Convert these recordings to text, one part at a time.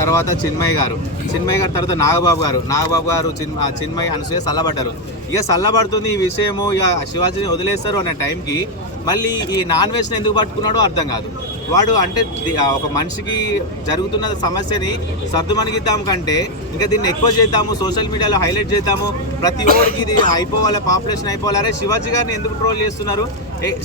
తర్వాత చిన్మయ్య గారు తర్వాత నాగబాబు గారు చిన్మయ్ అనసూయ చల్లబడ్డారు. ఇక చల్లబడుతుంది ఈ విషయము, ఇక శివాజీని వదిలేస్తారు అనే టైంకి మళ్ళీ ఈ నాన్ వెజ్ని ఎందుకు పట్టుకున్నాడో అర్థం కాదు. వాడు అంటే ఒక మనిషికి జరుగుతున్న సమస్యని సర్దుమణిగిద్దాం కంటే ఇంకా దీన్ని ఎక్కువ చేద్దాము, సోషల్ మీడియాలో హైలైట్ చేద్దాము, ప్రతి ఓడికి ఇది అయిపోవాలి, పాపులేషన్ అయిపోవాలి. అరే శివాజీ గారిని ఎందుకు ట్రోల్ చేస్తున్నారు?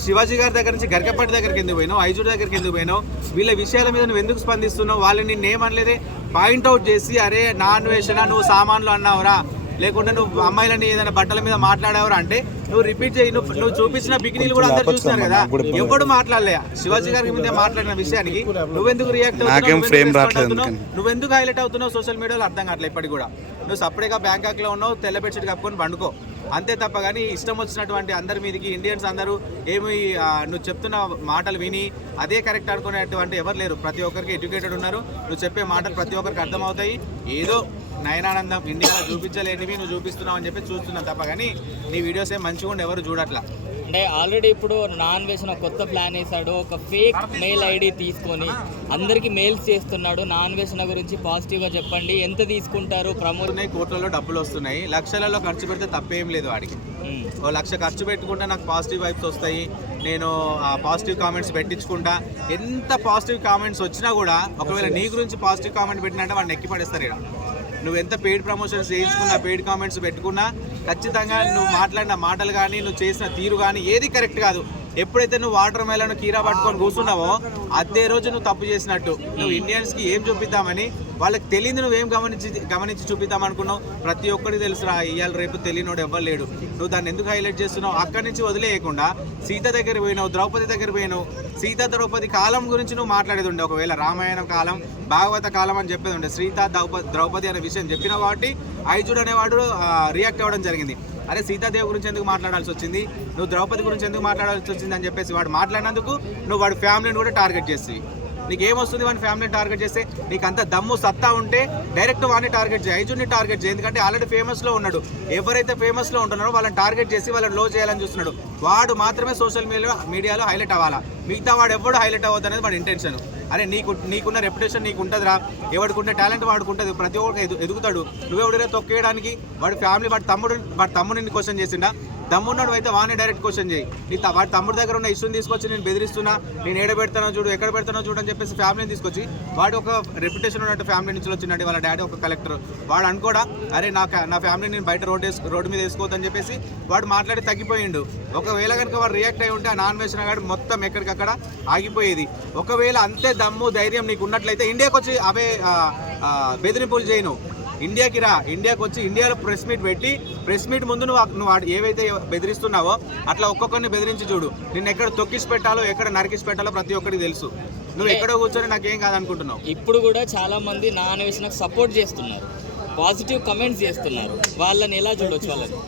శివాజీ గారి దగ్గర నుంచి గరికపట్టి దగ్గరికి ఎందుకు పోయినావు, ఐజుడి దగ్గరికి ఎందుకు పోయినావు, వీళ్ళ విషయాల మీద నువ్వు ఎందుకు స్పందిస్తున్నావు? వాళ్ళని నేనేమనలేదే పాయింట్అవుట్ చేసి, అరే నాన్ వేషనా నువ్వు సామాన్లు అన్నావురా, లేకుంటే నువ్వు అమ్మాయిలని ఏదైనా బట్టల మీద మాట్లాడావరా అంటే నువ్వు రిపీట్ చేయి. నువ్వు చూపించిన బికినీలు కూడా అందరు చూస్తున్నారు కదా, ఎవడు మాట్లాడలే శివాజీ గారి మీద మాట్లాడిన విషయానికి నువ్వెందుకు రియాక్ట్ అవుతున్నావు, నువ్వెందుకు హైలైట్ అవుతున్నావు సోషల్ మీడియాలో అర్థం కావట్లేదు. ఇప్పటికి కూడా నువ్వు సపరేట్గా బ్యాంకాక్లో ఉన్నావు, తెల్ల బెడ్షీట్ కప్పుకొని పండుకో అంతే తప్ప. కానీ ఇష్టం వచ్చినటువంటి అందరి మీదకి ఇండియన్స్ అందరూ ఏమి నువ్వు చెప్తున్న మాటలు విని అదే కరెక్ట్ అనుకునేటువంటి ఎవరు లేరు. ప్రతి ఒక్కరికి ఎడ్యుకేటెడ్ ఉన్నారు, నువ్వు చెప్పే మాటలు ప్రతి ఒక్కరికి అర్థమవుతాయి. ఏదో నయనానందం ఇండియాలో చూపించలేనివి నువ్వు చూపిస్తున్నావు అని చెప్పి చూస్తున్నావు తప్ప, కానీ నీ వీడియోస్ ఏం మంచిగా ఉండి ఎవరు చూడట్లా. అంటే ఆల్రెడీ ఇప్పుడు నాన్ వేసిన కొత్త ప్లాన్ వేసాడు, ఒక ఫేక్ మెయిల్ ఐడి తీసుకొని అందరికి మెయిల్స్ చేస్తున్నాడు. నాన్ వేసిన గురించి పాజిటివ్గా చెప్పండి, ఎంత తీసుకుంటారు, ప్రమోషన్ కోట్లలో డబ్బులు వస్తున్నాయి, లక్షలలో ఖర్చు పెడితే తప్పేం లేదు. వాడికి ఓ 1,00,000 ఖర్చు పెట్టుకుంటే నాకు పాజిటివ్ వైబ్స్ వస్తాయి, నేను పాజిటివ్ కామెంట్స్ పెట్టించుకుంటా. ఎంత పాజిటివ్ కామెంట్స్ వచ్చినా కూడా ఒకవేళ నీ గురించి పాజిటివ్ కామెంట్ పెట్టినంటే వాడిని ఎక్కి పడేస్తారు. ఇక్కడ నువ్వు ఎంత పెయిడ్ ప్రమోషన్స్ చేయించుకున్నా, పెయిడ్ కామెంట్స్ పెట్టుకున్నా ఖచ్చితంగా నువ్వు మాట్లాడిన మాటలు కానీ నువ్వు చేసిన తీరు కానీ ఏది కరెక్ట్ కాదు. ఎప్పుడైతే నువ్వు వాటర్ మెలను కీరా పట్టుకొని కూర్చున్నావో అదే రోజు నువ్వు తప్పు చేసినట్టు. నువ్వు ఇండియన్స్కి ఏం చూపిద్దామని వాళ్ళకి తెలియదు, నువ్వేం గమనించి చూపిద్దాం అనుకున్నావు. ప్రతి ఒక్కరికి తెలుసురా, ఇవాళ రేపు తెలియనోడు ఎవ్వరు లేడు. నువ్వు దాన్ని ఎందుకు హైలైట్ చేస్తున్నావు? అక్కడి నుంచి వదిలేయకుండా సీత దగ్గర పోయినావు, ద్రౌపది దగ్గర పోయినావు. సీత ద్రౌపది కాలం గురించి నువ్వు మాట్లాడేది ఉండే, ఒకవేళ రామాయణం కాలం, భాగవత కాలం అని చెప్పేది ఉండే. సీత ద్రౌపది అనే విషయం చెప్పిన కాబట్టి ఐజుడు అనేవాడు రియాక్ట్ అవ్వడం జరిగింది. అరే సీతాదేవి గురించి ఎందుకు మాట్లాడాల్సి వచ్చింది, నువ్వు ద్రౌపది గురించి ఎందుకు మాట్లాడాల్సి వచ్చింది అని చెప్పేసి వాడు మాట్లాడినందుకు నువ్వు వాడి ఫ్యామిలీని కూడా టార్గెట్ చేస్తాయి. నీకేమొస్తుంది వాడి ఫ్యామిలీని టార్గెట్ చేస్తే? నీకు అంత దమ్ము సత్తా ఉంటే డైరెక్ట్ వాడిని టార్గెట్ చేయి, ఐజుడిని టార్గెట్ చేయి. ఎందుకంటే ఆల్రెడీ ఫేమస్లో ఉన్నాడు. ఎవరైతే ఫేమస్లో ఉంటున్నారో వాళ్ళని టార్గెట్ చేసి వాళ్ళని లో చేయాలని చూస్తున్నాడు. వాడు మాత్రమే సోషల్ మీడియాలో హైలైట్ అవ్వాలా, మిగతా వాడు ఎవడు హైలైట్ అవ్వద్దు అనేది వాడి ఇంటెన్షన్. అరే నీకున్న రెప్యుటేషన్ నీకు ఉంటుందిరా, ఎవడికున్న టాలెంట్ వాడికి ఉంటుంది, ప్రతి ఒక్కరికి ఎదుగుతాడు. నువ్వెవడైనా తొక్కేయడానికి వాడి ఫ్యామిలీ వాడి తమ్ముడిని క్వశ్చన్ చేసిండా? దమ్మున్నాడు అయితే వాడిని డైరెక్ట్ క్వశ్చన్ చేయి. వాడి తమ్ముడి దగ్గర ఉన్న ఇష్యూని తీసుకొచ్చి నేను బెదిరిస్తున్నా, నేను ఏడ పెడతానో చూడు, ఎక్కడ పెడతానో చూడు అని చెప్పేసి ఫ్యామిలీని తీసుకొచ్చి, వాడు ఒక రెప్యుటేషన్ ఉన్నట్టు ఫ్యామిలీ నుంచి వచ్చినట్టు, వాళ్ళ డాడీ ఒక కలెక్టర్, వాడు అనుకోడా అరే నా ఫ్యామిలీ నేను బయట రోడ్డు మీద వేసుకోవద్దని చెప్పేసి వాడు మాట్లాడి తగ్గిపోయిండు. ఒకవేళ కనుక వాడు రియాక్ట్ అయి ఉంటే ఆ నాన్ వేసిన గాడు మొత్తం ఎక్కడికక్కడ ఆగిపోయేది. ఒకవేళ అంతే దమ్ము ధైర్యం నీకు ఉన్నట్లయితే ఇండియాకి వచ్చి అవే బెదిరింపులు చేయను. ఇండియాకి రా, ఇండియాకి వచ్చి ఇండియాలో ప్రెస్ మీట్ పెట్టి, ప్రెస్ మీట్ ముందు నువ్వు ఏవైతే బెదిరిస్తున్నావో అట్లా ఒక్కొక్కరిని బెదిరించి చూడు. నిన్ను ఎక్కడ తొక్కిసి పెట్టాలో, ఎక్కడ నరికిసి పెట్టాలో ప్రతి ఒక్కరికి తెలుసు. నువ్వు ఎక్కడో కూర్చొని నాకేం కాదనుకుంటున్నావు. ఇప్పుడు కూడా చాలా మంది నాన్ వేషన్కి సపోర్ట్ చేస్తున్నారు, పాజిటివ్ కమెంట్స్ చేస్తున్నారు. వాళ్ళని ఎలా చూడొచ్చు? వాళ్ళని